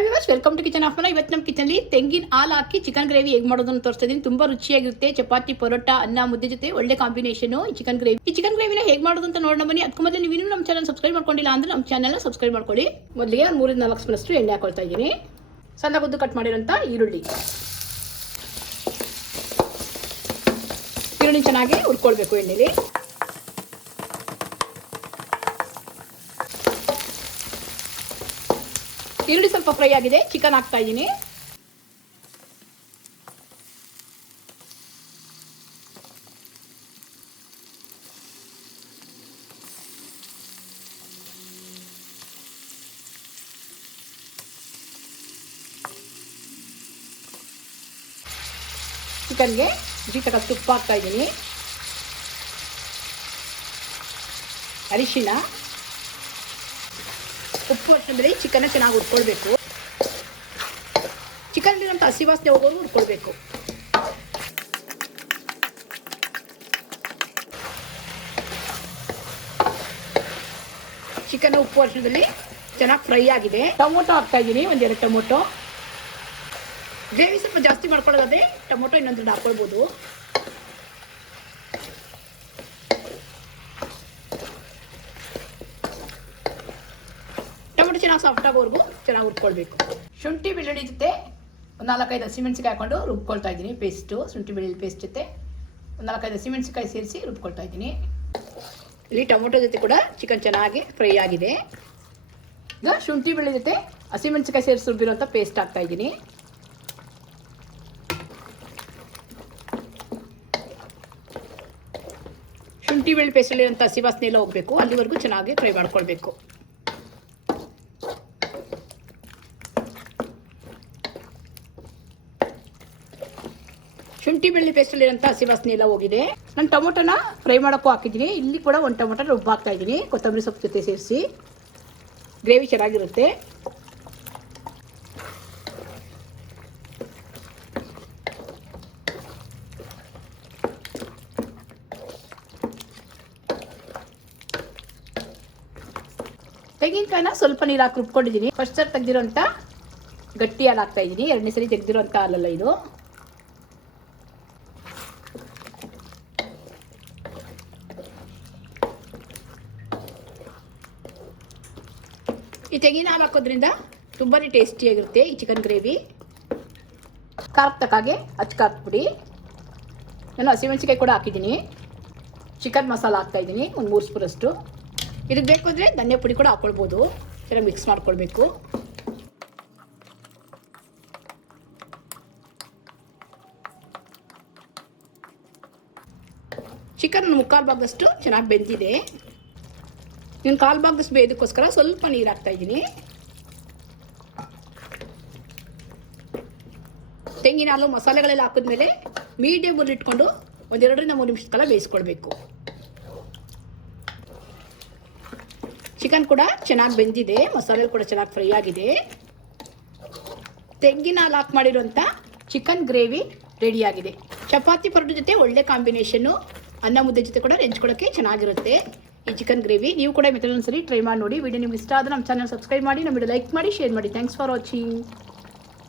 Hi welcome to kitchen of Mana ಇವತ್ತು ನಮ್ಮ ಕಿಚನ್ಲಿ ತೆಂಗಿನ ಹಾಲು ಹಾಕಿ ಚಿಕನ್ ಗ್ರೇವಿ ಹೇಗೆ ಮಾಡೋದನ್ನು ತೋರಿಸ್ತಾ ಇದ್ದೀನಿ ತುಂಬ ರುಚಿಯಾಗಿರುತ್ತೆ. ಚಪಾತಿ, ಪರೋಟ, ಅನ್ನ, ಮುದ್ದೆ ಜೊತೆ ಒಳ್ಳೆ ಕಾಂಬಿನೇಷನ್ ಚಿಕನ್ ಗ್ರೇವಿ ಈ ಚಿಕನ್ ಗ್ರೇವಿನ ಹೇಗೆ ಮಾಡೋದು ಅಂತ ನೋಡೋಣ ಬನ್ನಿ. ಅದಕ್ಕೂ ಮೊದಲು ನೀವು ಇನ್ನೂ ನಮ್ಮ ಚಾನಲ್ ಸಬ್ಸ್ಕ್ರೈಬ್ ಮಾಡ್ಕೊಂಡಿಲ್ಲ ಅಂದ್ರೆ ನಮ್ಮ ಚಾನಲ್ ಸಬ್ಸ್ಕ್ರೈಬ್ ಮಾಡ್ಕೊಳ್ಳಿ. ಮೊದಲಿಗೆ ಒಂದು ಮೂರಿಂದ ನಾಲ್ಕು ಸ್ಪೂನಷ್ಟು ಎಣ್ಣೆ ಹಾಕೊಳ್ತಾ ಇದ್ದೀನಿ. ಸಣ್ಣ ಗುದ್ದು ಕಟ್ ಮಾಡಿರೋಂಥ ಈರುಳ್ಳಿ. ಈರುಳ್ಳಿ ಚೆನ್ನಾಗಿ ಹುರ್ಕೊಳ್ಬೇಕು ಎಣ್ಣೆಲಿ. ಈರುಳ್ಳಿ ಸ್ವಲ್ಪ ಫ್ರೈ ಆಗಿದೆ ಚಿಕನ್ ಹಾಕ್ತಾ ಇದ್ದೀನಿ. ಚಿಕನ್ಗೆ ಜೀತಕ ತುಪ್ಪ ಹಾಕ್ತಾ ಇದ್ದೀನಿ. ಅರಿಶಿಣ. ಉಪ್ಪು ಅಂತಂದರೆ ಚಿಕನ್ನ ಚೆನ್ನಾಗಿ ಹುರ್ಕೊಳ್ಬೇಕು. ಚಿಕನ್ಲಿರುವಂಥ ಹಸಿ ವಾಸನೆ ಹೋಗೋರು ಹುರ್ಕೊಳ್ಬೇಕು. ಚಿಕನ್ ಉಪ್ಪು ವರ್ಷದಲ್ಲಿ ಚೆನ್ನಾಗಿ ಫ್ರೈ ಆಗಿದೆ. ಟೊಮೊಟೊ ಹಾಕ್ತಾ ಇದ್ದೀನಿ ಒಂದೆರಡು ಟೊಮೊಟೊ. ಗ್ರೇವಿ ಸ್ವಲ್ಪ ಜಾಸ್ತಿ ಮಾಡ್ಕೊಳ್ಳೋದಾದ್ರೆ ಟೊಮೊಟೊ ಇನ್ನೊಂದು ಹಾಕ್ಕೊಳ್ಬೋದು ಸಾಫ್ಟ್ ಆಗೋವರೆಗೂ ಚೆನ್ನಾಗಿ ಹುರ್ಕೊಳ್ಬೇಕು. ಶುಂಠಿ ಬೆಳ್ಳುಳ್ಳಿ ಜೊತೆ ಒಂದು ನಾಲ್ಕೈದು ಹಸಿಮೆಣಸಿಕಾಯಿ ಹಾಕೊಂಡು ರುಬ್ಕೊಳ್ತಾ ಇದ್ದೀನಿ ಪೇಸ್ಟು ಶುಂಠಿ ಬೆಳ್ಳುಳ್ಳಿ ಪೇಸ್ಟ್ ಜೊತೆ ಒಂದು ನಾಲ್ಕೈದು ಹಸಿಮೆಣಸಿಕಾಯಿ ಸೇರಿಸಿ ರುಬ್ಕೊಳ್ತಾ ಇದ್ದೀನಿ. ಇಲ್ಲಿ ಟೊಮೊಟೊ ಜೊತೆ ಕೂಡ ಚಿಕನ್ ಚೆನ್ನಾಗಿ ಫ್ರೈ ಆಗಿದೆ. ಈಗ ಶುಂಠಿ ಬೆಳ್ಳುಳ್ಳಿ ಜೊತೆ ಹಸಿಮೆಣಸಿಕಾಯಿ ಸೇರಿಸಿ ರುಬ್ಬಿರೋಂಥ ಪೇಸ್ಟ್ ಹಾಕ್ತಾ ಇದ್ದೀನಿ. ಶುಂಠಿ ಬೆಳ್ಳುಳ್ಳಿ ಪೇಸ್ಟಲ್ಲಿರೋಂಥ ಹಸಿ ವಾಸನೆ ಎಲ್ಲ ಹೋಗಬೇಕು. ಅಲ್ಲಿವರೆಗೂ ಚೆನ್ನಾಗಿ ಫ್ರೈ ಮಾಡ್ಕೊಳ್ಬೇಕು. ಶುಂಠಿ ಬೆಳ್ಳಿ ಪೇಸ್ಟಲ್ಲಿರೋಂಥ ಹಸಿ ಹಸಿವಾಸನೆ ಎಲ್ಲ ಹೋಗಿದೆ. ನಾನು ಟೊಮೊಟೊನ ಫ್ರೈ ಮಾಡೋಕ್ಕೂ ಹಾಕಿದ್ದೀನಿ. ಇಲ್ಲಿ ಕೂಡ ಒಂದು ಟೊಮೊಟೊ ರುಬ್ಬ ಹಾಕ್ತಾ ಇದ್ದೀನಿ. ಕೊತ್ತಂಬರಿ ಸೊಪ್ಪು ಜೊತೆ ಸೇರಿಸಿ. ಗ್ರೇವಿ ಚೆನ್ನಾಗಿರುತ್ತೆ. ತೆಂಗಿನಕಾಯಿನ ಸ್ವಲ್ಪ ನೀರು ಹಾಕಿ ರುಬ್ಕೊಂಡಿದ್ದೀನಿ. ಫಸ್ಟ್ ಸರ್ ತೆಗ್ದಿರೋಂಥ ಗಟ್ಟಿ ಹಾಲು ಹಾಕ್ತಾ ಇದ್ದೀನಿ. ಎರಡನೇ ಸರಿ ತೆಗ್ದಿರೋಂಥ ಹಾಲಲ್ಲ ಇದು. ಈ ತೆಂಗಿನ ಹಾಲು ಹಾಕೋದ್ರಿಂದ ತುಂಬಾ ಟೇಸ್ಟಿಯಾಗಿರುತ್ತೆ ಈ ಚಿಕನ್ ಗ್ರೇವಿ ಕಾರ್ಪ್ ತಕ್ಕಾಗೆ ಖಾರದ ಪುಡಿ ನಾನು ಹಸಿಮೆಣಸಿಕಾಯಿ ಕೂಡ ಹಾಕಿದ್ದೀನಿ. ಚಿಕನ್ ಮಸಾಲ ಹಾಕ್ತಾ ಇದ್ದೀನಿ, ಒಂದು ಮೂರು ಸ್ಪೂನಷ್ಟು. ಇದಕ್ಕೆ ಬೇಕು ಅಂದರೆ ಧನ್ಯ ಪುಡಿ ಕೂಡ ಹಾಕ್ಕೊಳ್ಬೋದು ಚೆನ್ನಾಗಿ ಮಿಕ್ಸ್ ಮಾಡ್ಕೊಳ್ಬೇಕು. ಚಿಕನ್ ಮುಕ್ಕಾಲು ಭಾಗದಷ್ಟು ಚೆನ್ನಾಗಿ ಬೆಂದಿದೆ. ನೀನು ಕಾಲು ಭಾಗದಷ್ಟು ಬೇಯೋದಕ್ಕೋಸ್ಕರ ಸ್ವಲ್ಪ ನೀರು ಹಾಕ್ತಾ ಇದ್ದೀನಿ. ತೆಂಗಿನ ಹಾಲು ಮಸಾಲೆಗಳೆಲ್ಲ ಹಾಕಿದ್ಮೇಲೆ ಮೀಡಿಯಮಲ್ಲಿ ಇಟ್ಕೊಂಡು ಒಂದೆರಡರಿಂದ ಮೂರು ನಿಮಿಷದ ಕಾಲ ಬೇಯಿಸ್ಕೊಳ್ಬೇಕು. ಚಿಕನ್ ಕೂಡ ಚೆನ್ನಾಗಿ ಬೆಂದಿದೆ ಮಸಾಲೆ ಕೂಡ ಚೆನ್ನಾಗಿ ಫ್ರೈ ಆಗಿದೆ. ತೆಂಗಿನ ಹಾಲು ಹಾಕಿ ಮಾಡಿರುವಂಥ ಚಿಕನ್ ಗ್ರೇವಿ ರೆಡಿಯಾಗಿದೆ ಚಪಾತಿ ಪರೋಟ ಜೊತೆ ಒಳ್ಳೆ ಕಾಂಬಿನೇಷನ್ನು ಅನ್ನ ಮುದ್ದೆ ಜೊತೆ ಕೂಡ ನೆಂಚ್ಕೊಳ್ಳೋಕ್ಕೆ ಚೆನ್ನಾಗಿರುತ್ತೆ. ಈ ಚಿಕನ್ ಗ್ರೇವಿ ನೀವು ಕೂಡ ಮೆಥಡ್ ಒಂದ್ಸರಿ ಟ್ರೈ ಮಾಡಿ ನೋಡಿ. ವಿಡಿಯೋ ನಿಮ್ಗೆ ಇಷ್ಟ ಆದರೆ ನಮ್ಮ ಚಾನಲ್ ಸಬ್ಸ್ಕ್ರೈಬ್ ಮಾಡಿ, ನಮ್ಮ ವಿಡಿಯೋ ಲೈಕ್ ಮಾಡಿ ಶೇರ್ ಮಾಡಿ. Thanks for watching